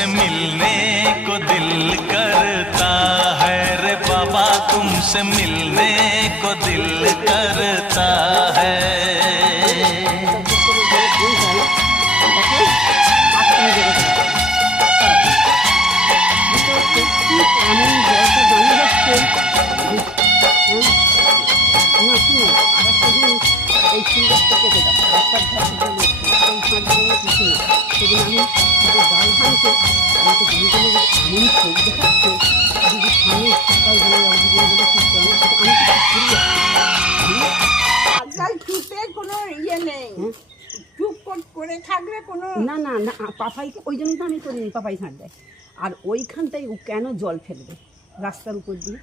तुमसे मिलने को दिल करता है रे बाबा, तुमसे मिलने को दिल करता है। না না না, পাপাই ওই জন্য তো আমি করিনি, পাপাই থাকবে। আর ওইখানটাই ও কেন জল ফেলবে রাস্তার উপর দিয়ে?